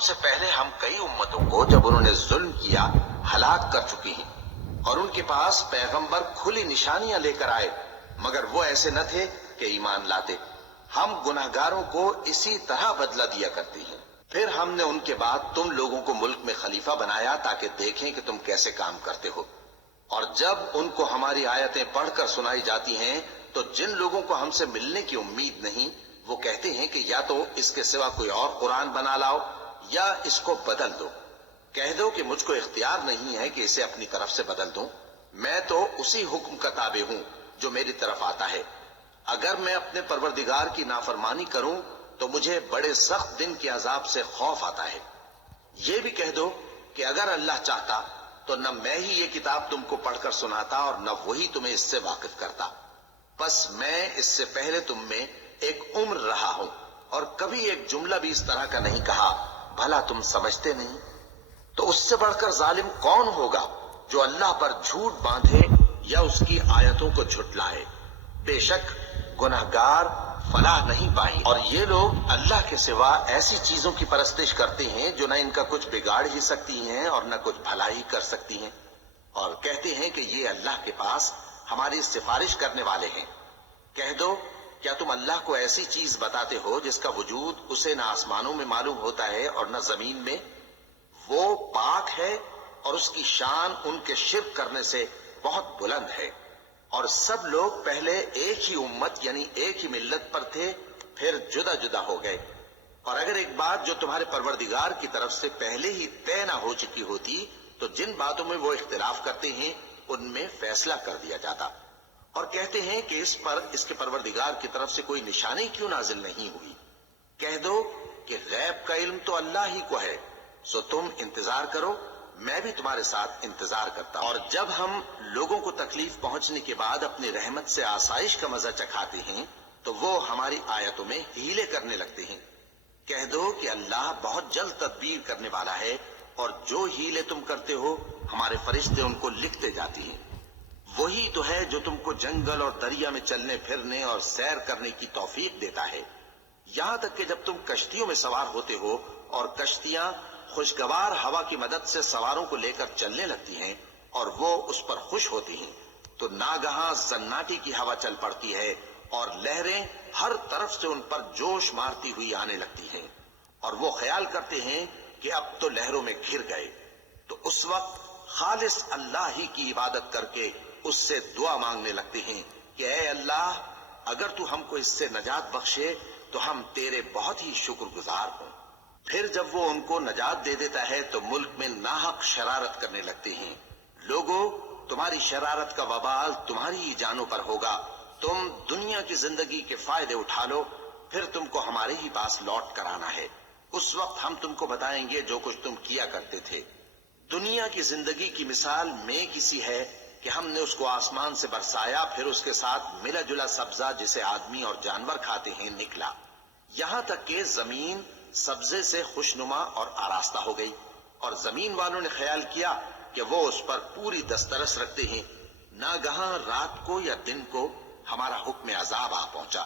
سے پہلے ہم کئی امتوں کو جب انہوں نے ظلم کیا ہلاک کر چکی ہیں، اور ان کے پاس پیغمبر کھلی نشانیاں لے کر آئے، مگر وہ ایسے نہ تھے کہ ایمان لاتے۔ ہم گناہگاروں کو اسی طرح بدلہ دیا کرتے ہیں۔ پھر ہم نے ان کے بعد تم لوگوں کو ملک میں خلیفہ بنایا تاکہ دیکھیں کہ تم کیسے کام کرتے ہو، اور جب ان کو ہماری آیتیں پڑھ کر سنائی جاتی ہیں تو جن لوگوں کو ہم سے ملنے کی امید نہیں، وہ کہتے ہیں کہ یا تو اس کے سوا کوئی اور قرآن بنا لاؤ یا اس کو بدل دو۔ کہہ دو کہ مجھ کو اختیار نہیں ہے کہ اسے اپنی طرف سے بدل دوں، میں تو اسی حکم کا تابع ہوں جو میری طرف آتا ہے۔ اگر میں اپنے پروردگار کی نافرمانی کروں تو مجھے بڑے سخت دن کے عذاب سے خوف آتا ہے۔ یہ بھی کہہ دو کہ اگر اللہ چاہتا تو نہ میں ہی یہ کتاب تم کو پڑھ کر سناتا اور نہ وہی تمہیں اس سے واقف کرتا۔ بس میں اس سے پہلے تم میں ایک عمر رہا ہوں اور کبھی ایک جملہ بھی اس طرح کا نہیں کہا، بھلا تم سمجھتے نہیں؟ تو اس سے بڑھ کر ظالم کون ہوگا جو اللہ پر جھوٹ باندھے یا اس کی آیتوں کو جھٹلائے؟ بے شک گناہگار فلاح نہیں پائیں، اور یہ لوگ اللہ کے سوا ایسی چیزوں کی پرستش کرتے ہیں جو نہ ان کا کچھ بگاڑ ہی سکتی ہیں اور نہ کچھ بھلائی کر سکتی ہیں، اور کہتے ہیں کہ یہ اللہ کے پاس ہماری سفارش کرنے والے ہیں۔ کہہ دو کیا تم اللہ کو ایسی چیز بتاتے ہو جس کا وجود اسے نہ آسمانوں میں معلوم ہوتا ہے اور نہ زمین میں؟ وہ پاک ہے اور اس کی شان ان کے شرک کرنے سے بہت بلند ہے۔ اور سب لوگ پہلے ایک ہی امت یعنی ایک ہی ملت پر تھے، پھر جدا جدا ہو گئے۔ اور اگر ایک بات جو تمہارے پروردگار کی طرف سے پہلے ہی طے نہ ہو چکی ہوتی تو جن باتوں میں وہ اختلاف کرتے ہیں ان میں فیصلہ کر دیا جاتا۔ اور کہتے ہیں کہ اس پر اس کے پروردگار کی طرف سے کوئی نشانی کیوں نازل نہیں ہوئی؟ کہہ دو کہ غیب کا علم تو اللہ ہی کو ہے، سو تم انتظار کرو، میں بھی تمہارے ساتھ انتظار کرتا ہوں۔ اور جب ہم لوگوں کو تکلیف پہنچنے کے بعد اپنی رحمت سے آسائش کا مزہ چکھاتے ہیں تو وہ ہماری آیتوں میں ہیلے کرنے لگتے ہیں۔ کہہ دو کہ اللہ بہت جلد تدبیر کرنے والا ہے، اور جو ہیلے تم کرتے ہو ہمارے فرشتے ان کو لکھتے جاتی ہیں۔ وہی تو ہے جو تم کو جنگل اور دریا میں چلنے پھرنے اور سیر کرنے کی توفیق دیتا ہے، یہاں تک کہ جب تم کشتیوں میں سوار ہوتے ہو اور کشتیاں خوشگوار ہوا کی مدد سے سواروں کو لے کر چلنے لگتی ہیں اور وہ اس پر خوش ہوتی ہیں، تو ناگہاں زناٹی کی ہوا چل پڑتی ہے اور لہریں ہر طرف سے ان پر جوش مارتی ہوئی آنے لگتی ہیں، اور وہ خیال کرتے ہیں کہ اب تو لہروں میں گھر گئے۔ تو اس وقت خالص اللہ ہی کی عبادت کر کے اس سے دعا مانگنے لگتے ہیں کہ اے اللہ، اگر تو ہم کو اس سے نجات بخشے تو ہم تیرے بہت ہی شکر گزار ہوں۔ پھر جب وہ ان کو نجات دے دیتا ہے تو ملک میں ناحق شرارت کرنے لگتے ہیں۔ لوگوں، تمہاری شرارت کا وبال تمہاری ہی جانوں پر ہوگا، تم دنیا کی زندگی کے فائدے اٹھا لو، پھر تم کو ہمارے ہی پاس لوٹ کر آنا ہے، اس وقت ہم تم کو بتائیں گے جو کچھ تم کیا کرتے تھے۔ دنیا کی زندگی کی مثال میں کسی ہے کہ ہم نے اس کو آسمان سے برسایا، پھر اس کے ساتھ ملا جلا سبزہ جسے آدمی اور جانور کھاتے ہیں نکلا، یہاں تک کہ زمین سبزے سے خوشنما اور آراستہ ہو گئی، اور زمین والوں نے خیال کیا کہ وہ اس پر پوری دسترس رکھتے ہیں۔ ناگہاں رات کو یا دن کو ہمارا حکم عذاب آ پہنچا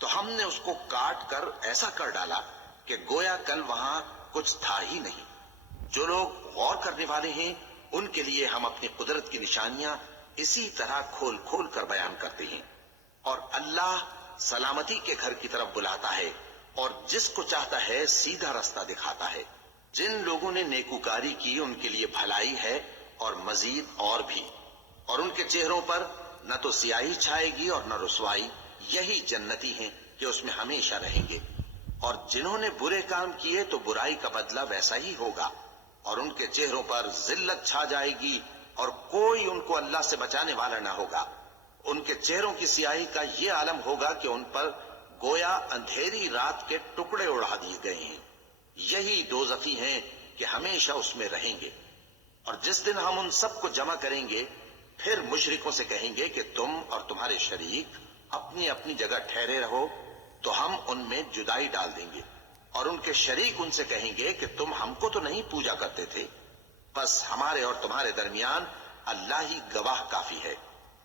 تو ہم نے اس کو کاٹ کر ایسا کر ڈالا کہ گویا کل وہاں کچھ تھا ہی نہیں۔ جو لوگ غور کرنے والے ہیں ان کے لیے ہم اپنی قدرت کی نشانیاں اسی طرح کھول کھول کر بیان کرتے ہیں۔ اور اللہ سلامتی کے گھر کی طرف بلاتا ہے اور جس کو چاہتا ہے سیدھا رستہ دکھاتا ہے۔ جن لوگوں نے نیکوکاری کی ان کے لیے بھلائی ہے اور مزید اور بھی، اور ان کے چہروں پر نہ تو سیاہی چھائے گی اور نہ رسوائی، یہی جنتی ہیں کہ اس میں ہمیشہ رہیں گے۔ اور جنہوں نے برے کام کیے تو برائی کا بدلہ ویسا ہی ہوگا، اور ان کے چہروں پر ذلت چھا جائے گی اور کوئی ان کو اللہ سے بچانے والا نہ ہوگا۔ ان کے چہروں کی سیاہی کا یہ عالم ہوگا کہ ان پر گویا اندھیری رات کے ٹکڑے اڑا دیے گئے ہیں، یہی دوزخی ہیں کہ ہمیشہ اس میں رہیں گے۔ اور جس دن ہم ان سب کو جمع کریں گے پھر مشرکوں سے کہیں گے کہ تم اور تمہارے شریک اپنی اپنی جگہ ٹھہرے رہو، تو ہم ان میں جدائی ڈال دیں گے، اور ان کے شریک ان سے کہیں گے کہ تم ہم کو تو نہیں پوجا کرتے تھے، بس ہمارے اور تمہارے درمیان اللہ ہی گواہ کافی ہے،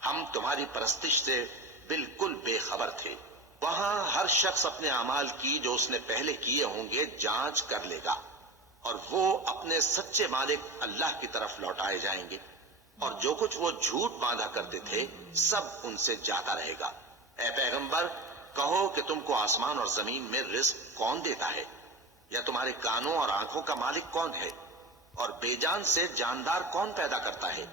ہم تمہاری پرستش سے بالکل بے خبر تھے۔ وہاں ہر شخص اپنے اعمال کی جو اس نے پہلے کیے ہوں گے جانچ کر لے گا، اور وہ اپنے سچے مالک اللہ کی طرف لوٹائے جائیں گے، اور جو کچھ وہ جھوٹ باندھا کرتے تھے سب ان سے جاتا رہے گا۔ اے پیغمبر کہو کہ تم کو آسمان اور زمین میں رزق کون دیتا ہے، یا تمہارے کانوں اور آنکھوں کا مالک کون ہے، اور بے جان سے جاندار کون پیدا کرتا ہے،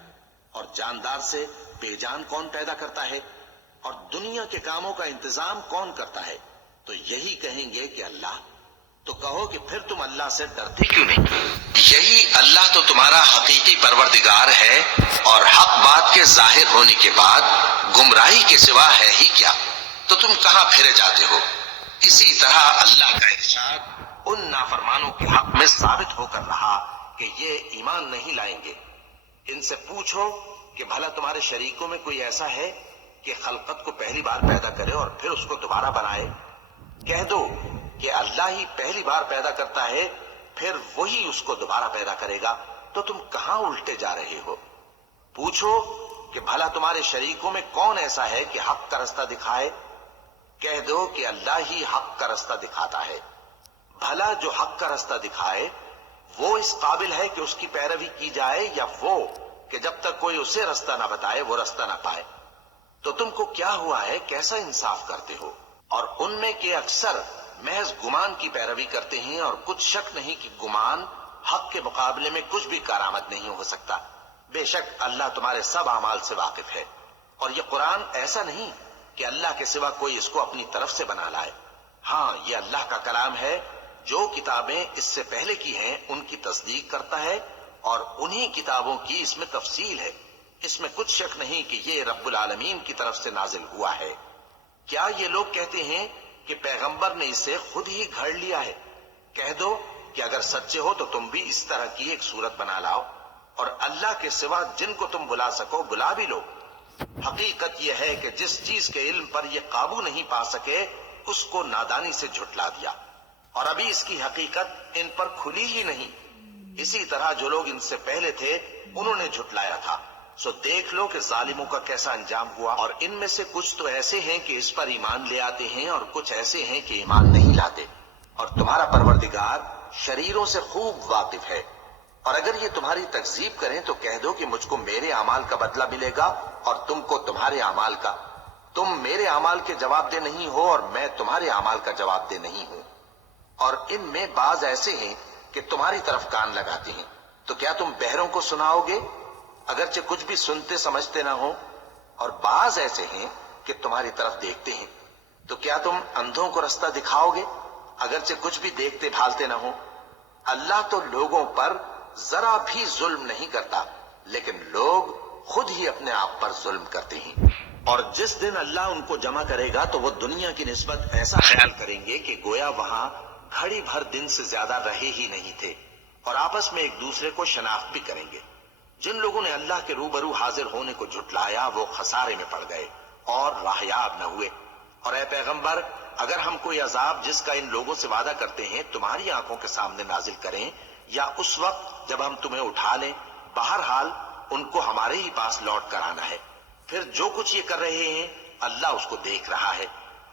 اور جاندار سے بے جان کون پیدا کرتا ہے، اور دنیا کے کاموں کا انتظام کون کرتا ہے؟ تو یہی کہیں گے کہ اللہ۔ تو کہو کہ پھر تم اللہ سے ڈرتے کیوں نہیں؟ یہی اللہ تو تمہارا حقیقی پروردگار ہے، اور حق بات کے ظاہر ہونے کے بعد گمراہی کے سوا ہے ہی کیا؟ تو تم کہاں پھرے جاتے ہو؟ اسی طرح اللہ کا ارشاد ان نافرمانوں کے حق میں ثابت ہو کر رہا کہ یہ ایمان نہیں لائیں گے۔ ان سے پوچھو کہ بھلا تمہارے شریکوں میں کوئی ایسا ہے کہ خلقت کو پہلی بار پیدا کرے اور پھر اس کو دوبارہ بنائے؟ کہہ دو کہ اللہ ہی پہلی بار پیدا کرتا ہے، پھر وہی اس کو دوبارہ پیدا کرے گا، تو تم کہاں الٹے جا رہے ہو؟ پوچھو کہ بھلا تمہارے شریکوں میں کون ایسا ہے کہ حق کا رستہ دکھائے؟ کہہ دو کہ اللہ ہی حق کا رستہ دکھاتا ہے۔ بھلا جو حق کا رستہ دکھائے وہ اس قابل ہے کہ اس کی پیروی کی جائے، یا وہ کہ جب تک کوئی اسے رستہ نہ بتائے وہ رستہ نہ پائے؟ تو تم کو کیا ہوا ہے، کیسا انصاف کرتے ہو؟ اور ان میں کے اکثر محض گمان کی پیروی کرتے ہیں، اور کچھ شک نہیں کہ گمان حق کے مقابلے میں کچھ بھی کارآمد نہیں ہو سکتا۔ بے شک اللہ تمہارے سب اعمال سے واقف ہے، اور یہ قرآن ایسا نہیں کہ اللہ کے سوا کوئی اس کو اپنی طرف سے بنا لائے۔ ہاں یہ اللہ کا کلام ہے، جو کتابیں اس سے پہلے کی ہیں ان کی تصدیق کرتا ہے، اور انہی کتابوں کی اس میں تفصیل ہے۔ اس میں کچھ شک نہیں کہ یہ رب العالمین کی طرف سے نازل ہوا ہے۔ کیا یہ لوگ کہتے ہیں کہ پیغمبر نے اسے خود ہی گھڑ لیا ہے؟ کہہ دو کہ اگر سچے ہو تو تم بھی اس طرح کی ایک صورت بنا لاؤ، اور اللہ کے سوا جن کو تم بلا سکو بلا بھی لو۔ حقیقت یہ ہے کہ جس چیز کے علم پر یہ قابو نہیں پا سکے اس کو نادانی سے جھٹلا دیا، اور ابھی اس کی حقیقت ان پر کھلی ہی نہیں۔ اسی طرح جو لوگ ان سے پہلے تھے انہوں نے جھٹلایا تھا، سو دیکھ لو کہ ظالموں کا کیسا انجام ہوا۔ اور ان میں سے کچھ تو ایسے ہیں کہ اس پر ایمان لے آتے ہیں، اور کچھ ایسے ہیں کہ ایمان نہیں لاتے، اور تمہارا پروردگار شریروں سے خوب واقف ہے۔ اور اگر یہ تمہاری تکذیب کریں تو کہہ دو کہ مجھ کو میرے اعمال کا بدلہ ملے گا اور تم کو تمہارے اعمال کا۔ تم میرے اعمال کے جواب دہ نہیں ہو اور میں تمہارے اعمال کا جواب دہ نہیں ہوں۔ اور ان میں بعض ایسے ہیں کہ تمہاری طرف کان لگاتے ہیں، تو کیا تم بہروں کو سناؤ گے اگرچہ کچھ بھی سنتے سمجھتے نہ ہو؟ اور بعض ایسے ہیں کہ تمہاری طرف دیکھتے ہیں، تو کیا تم اندھوں کو رستہ دکھاؤ گے اگرچہ کچھ بھی دیکھتے بھالتے نہ ہو؟ اللہ تو لوگوں پر ذرا بھی ظلم نہیں کرتا، لیکن لوگ خود ہی اپنے آپ پر ظلم کرتے ہیں۔ اور جس دن اللہ ان کو جمع کرے گا تو وہ دنیا کی نسبت ایسا خیال کریں گے کہ گویا وہاں گھڑی بھر دن سے زیادہ رہے ہی نہیں تھے، اور آپس میں ایک دوسرے کو شناخت بھی کریں گے۔ جن لوگوں نے اللہ کے روبرو حاضر ہونے کو جھٹلایا وہ خسارے میں پڑ گئے اور راہیاب نہ ہوئے۔ اور اے پیغمبر اگر ہم کوئی عذاب جس کا ان لوگوں سے وعدہ کرتے ہیں تمہاری آنکھوں کے سامنے نازل کریں، یا اس وقت جب ہم تمہیں اٹھا لیں، بہرحال ان کو ہمارے ہی پاس لوٹ کر آنا ہے۔ پھر جو کچھ یہ کر رہے ہیں اللہ اس کو دیکھ رہا ہے۔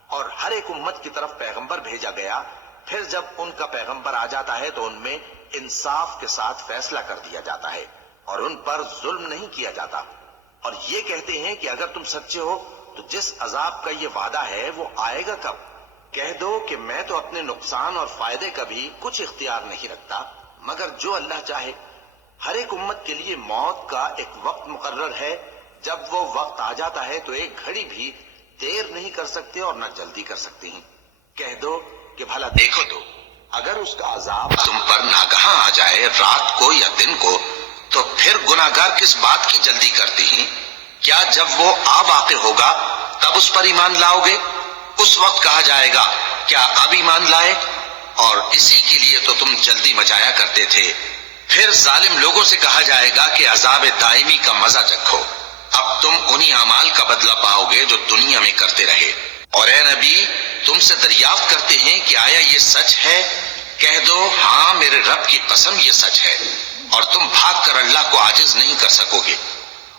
اور ہر ایک امت کی طرف پیغمبر بھیجا گیا، پھر جب ان کا پیغمبر آ جاتا ہے تو ان میں انصاف کے ساتھ فیصلہ کر دیا جاتا ہے، اور ان پر ظلم نہیں کیا جاتا۔ اور یہ کہتے ہیں کہ اگر تم سچے ہو تو جس عذاب کا یہ وعدہ ہے وہ آئے گا کب؟ کہہ دو کہ میں تو اپنے نقصان اور فائدے کا بھی کچھ اختیار نہیں رکھتا مگر جو اللہ چاہے۔ ہر ایک امت کے لیے موت کا ایک وقت مقرر ہے، جب وہ وقت آ جاتا ہے تو ایک گھڑی بھی دیر نہیں کر سکتے اور نہ جلدی کر سکتے ہیں۔ کہہ دو کہ بھلا دیکھو تو اگر اس کا عذاب تم پر ناگہاں آ جائے رات کو یا دن کو، تو پھر گناہگار کس بات کی جلدی کرتے ہیں؟ کیا جب وہ آ واقع ہوگا تب اس پر ایمان لاؤ گے؟ اس وقت کہا جائے گا کیا اب ایمان لائے؟ اور اسی کے لیے تو تم جلدی مچایا کرتے تھے۔ پھر ظالم لوگوں سے کہا جائے گا کہ عذاب دائمی کا مزہ چکھو، اب تم انہی اعمال کا بدلہ پاؤ گے جو دنیا میں کرتے رہے۔ اور اے نبی تم سے دریافت کرتے ہیں کہ آیا یہ سچ ہے؟ کہہ دو ہاں میرے رب کی قسم یہ سچ ہے، اور تم بھاگ کر اللہ کو عاجز نہیں کر سکو گے۔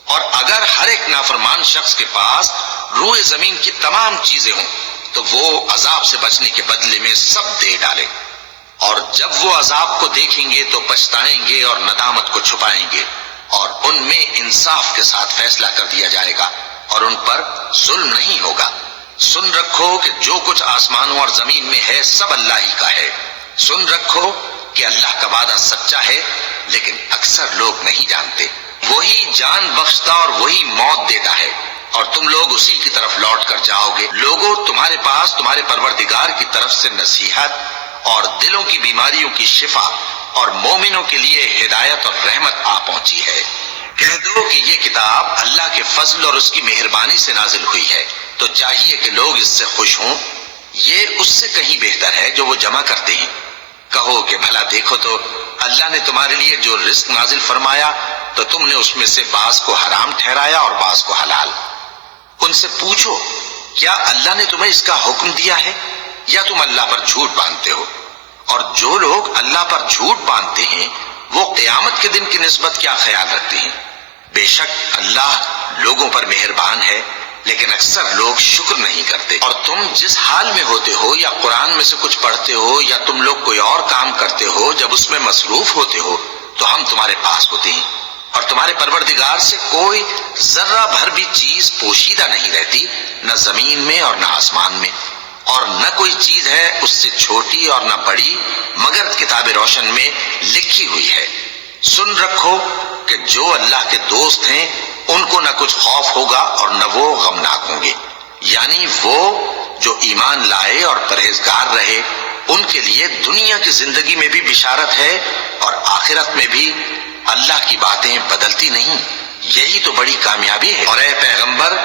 اور اگر ہر ایک نافرمان شخص کے پاس روئے زمین کی تمام چیزیں ہوں تو وہ عذاب سے بچنے کے بدلے میں سب دے ڈالے۔ اور جب وہ عذاب کو دیکھیں گے تو پچھتائیں گے اور ندامت کو چھپائیں گے، اور ان میں انصاف کے ساتھ فیصلہ کر دیا جائے گا اور ان پر ظلم نہیں ہوگا۔ سن رکھو کہ جو کچھ آسمانوں اور زمین میں ہے سب اللہ ہی کا ہے۔ سن رکھو کہ اللہ کا وعدہ سچا ہے، لیکن اکثر لوگ نہیں جانتے۔ وہی جان بخشتا اور وہی موت دیتا ہے، اور تم لوگ اسی کی طرف لوٹ کر جاؤ گے۔ لوگوں، تمہارے پاس تمہارے پروردگار کی طرف سے نصیحت اور دلوں کی بیماریوں کی شفا اور مومنوں کے لیے ہدایت اور رحمت آ پہنچی ہے۔ کہہ دو کہ یہ کتاب اللہ کے فضل اور اس کی مہربانی سے نازل ہوئی ہے، تو چاہیے کہ لوگ اس سے خوش ہوں۔ یہ اس سے کہیں بہتر ہے جو وہ جمع کرتے ہیں۔ کہو کہ بھلا دیکھو تو اللہ نے تمہارے لیے جو رزق نازل فرمایا تو تم نے اس میں سے بعض کو حرام ٹھہرایا اور بعض کو حلال۔ ان سے پوچھو کیا اللہ نے تمہیں اس کا حکم دیا ہے یا تم اللہ پر جھوٹ باندھتے ہو؟ اور جو لوگ اللہ پر جھوٹ باندھتے ہیں وہ قیامت کے دن کی نسبت کیا خیال رکھتے ہیں؟ بے شک اللہ لوگوں پر مہربان ہے، لیکن اکثر لوگ شکر نہیں کرتے۔ اور تم جس حال میں ہوتے ہو، یا قرآن میں سے کچھ پڑھتے ہو یا تم لوگ کوئی اور کام کرتے ہو، جب اس میں مصروف ہوتے ہو تو ہم تمہارے پاس ہوتے ہیں، اور تمہارے پروردگار سے کوئی ذرہ بھر بھی چیز پوشیدہ نہیں رہتی، نہ زمین میں اور نہ آسمان میں، اور نہ کوئی چیز ہے اس سے چھوٹی اور نہ بڑی مگر کتاب روشن میں لکھی ہوئی ہے۔ سن رکھو کہ جو اللہ کے دوست ہیں ان کو نہ کچھ خوف ہوگا اور نہ وہ غمناک ہوں گے، یعنی وہ جو ایمان لائے اور پرہیزگار رہے، ان کے لیے دنیا کی زندگی میں بھی بشارت ہے اور آخرت میں بھی۔ اللہ کی باتیں بدلتی نہیں، یہی تو بڑی کامیابی ہے۔ اور اے پیغمبر،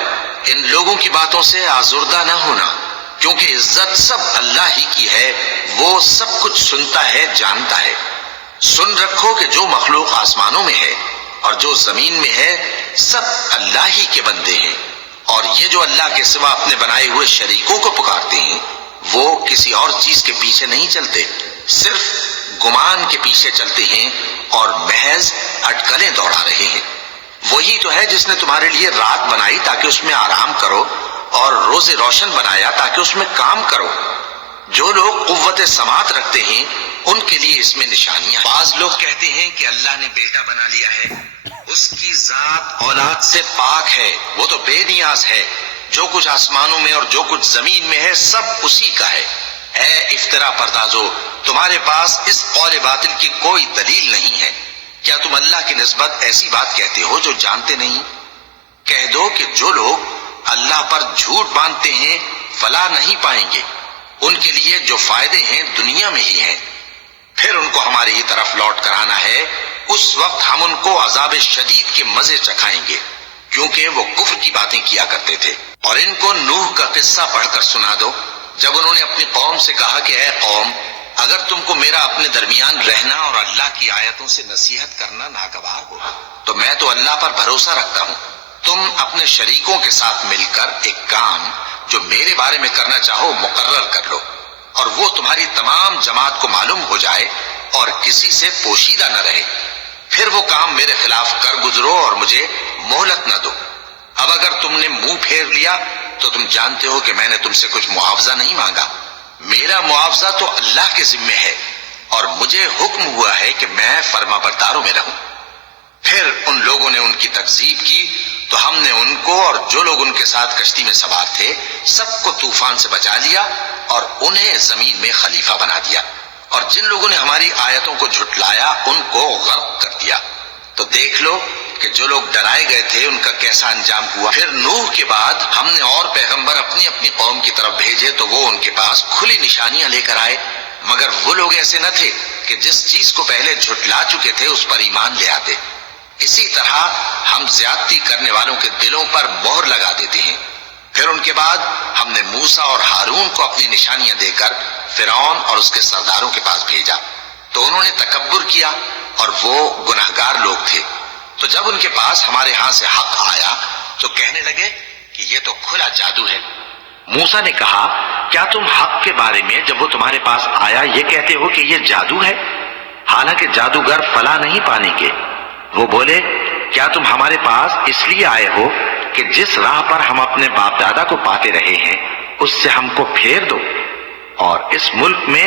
ان لوگوں کی باتوں سے آزردہ نہ ہونا، کیونکہ عزت سب اللہ ہی کی ہے، وہ سب کچھ سنتا ہے، جانتا ہے۔ سن رکھو کہ جو مخلوق آسمانوں میں ہے اور جو زمین میں ہے سب اللہ ہی کے بندے ہیں، اور یہ جو اللہ کے سوا اپنے بنائے ہوئے شریکوں کو پکارتے ہیں وہ کسی اور چیز کے پیچھے نہیں چلتے، صرف گمان کے پیچھے چلتے ہیں اور محض اٹکلیں دوڑا رہے ہیں۔ وہی تو ہے جس نے تمہارے لیے رات بنائی تاکہ اس میں آرام کرو، اور روز روشن بنایا تاکہ اس میں کام کرو۔ جو لوگ قوت سماعت رکھتے ہیں ان کے لیے اس میں نشانیاں ہیں۔ بعض لوگ کہتے ہیں کہ اللہ نے بیٹا بنا لیا ہے، اس کی ذات اولاد سے پاک ہے، وہ تو بے نیاز ہے، جو کچھ آسمانوں میں اور جو کچھ زمین میں ہے سب اسی کا ہے۔ اے افترا پردازو، تمہارے پاس اس قول باطل کی کوئی دلیل نہیں ہے، کیا تم اللہ کی نسبت ایسی بات کہتے ہو جو جانتے نہیں؟ کہہ دو کہ جو لوگ اللہ پر جھوٹ باندھتے ہیں فلاح نہیں پائیں گے، ان کے لیے جو فائدے ہیں دنیا میں ہی ہیں، پھر ان کو ہماری ہی طرف لوٹ کر آنا ہے، اس وقت ہم ان کو عذاب شدید کے مزے چکھائیں گے، کیونکہ وہ کفر کی باتیں کیا کرتے تھے۔ اور ان کو نوح کا قصہ پڑھ کر سنا دو، جب انہوں نے اپنی قوم سے کہا کہ اے قوم، اگر تم کو میرا اپنے درمیان رہنا اور اللہ کی آیتوں سے نصیحت کرنا ناگوار ہو تو میں تو اللہ پر بھروسہ رکھتا ہوں، تم اپنے شریکوں کے ساتھ مل کر ایک کام جو میرے بارے میں کرنا چاہو مقرر کر لو، اور وہ تمہاری تمام جماعت کو معلوم ہو جائے اور کسی سے پوشیدہ نہ رہے، پھر وہ کام میرے خلاف کر گزرو اور مجھے مہلت نہ دو۔ اب اگر تم نے منہ پھیر لیا تو تم جانتے ہو کہ میں نے تم سے کچھ معاوضہ نہیں مانگا، میرا معاوضہ تو اللہ کے ذمے ہے، اور مجھے حکم ہوا ہے کہ میں فرما برداروں میں رہوں۔ پھر ان لوگوں نے ان کی تکذیب کی تو ہم نے ان کو اور جو لوگ ان کے ساتھ کشتی میں سوار تھے سب کو طوفان سے بچا لیا اور انہیں زمین میں خلیفہ بنا دیا، اور جن لوگوں نے ہماری آیتوں کو جھٹلایا ان کو غرق کر دیا۔ تو دیکھ لو کہ جو لوگ ڈرائے گئے تھے ان کا کیسا انجام ہوا۔ پھر نوح کے بعد ہم نے اور پیغمبر اپنی اپنی قوم کی طرف بھیجے تو وہ ان کے پاس کھلی نشانیاں لے کر آئے، مگر وہ لوگ ایسے نہ تھے کہ جس چیز کو پہلے جھٹلا چکے تھے اس پر ایمان لے آتے۔ اسی طرح ہم زیادتی کرنے والوں کے دلوں پر مہر لگا دیتے ہیں۔ پھر ان کے بعد ہم نے موسیٰ اور ہارون کو اپنی نشانیاں دے کر فرعون اور اس کے سرداروں کے پاس بھیجا، تو انہوں نے تکبر کیا اور وہ گناہگار لوگ تھے۔ تو جب ان کے پاس ہمارے ہاں سے حق آیا تو کہنے لگے کہ یہ تو کھلا جادو ہے۔ موسیٰ نے کہا کیا تم حق کے بارے میں جب وہ تمہارے پاس آیا یہ کہتے ہو کہ یہ جادو ہے، حالانکہ جادوگر فلاح نہیں پانے کے؟ وہ بولے کیا تم ہمارے پاس اس لیے آئے ہو کہ جس راہ پر ہم اپنے باپ دادا کو پاتے رہے ہیں اس سے ہم کو پھیر دو، اور اس ملک میں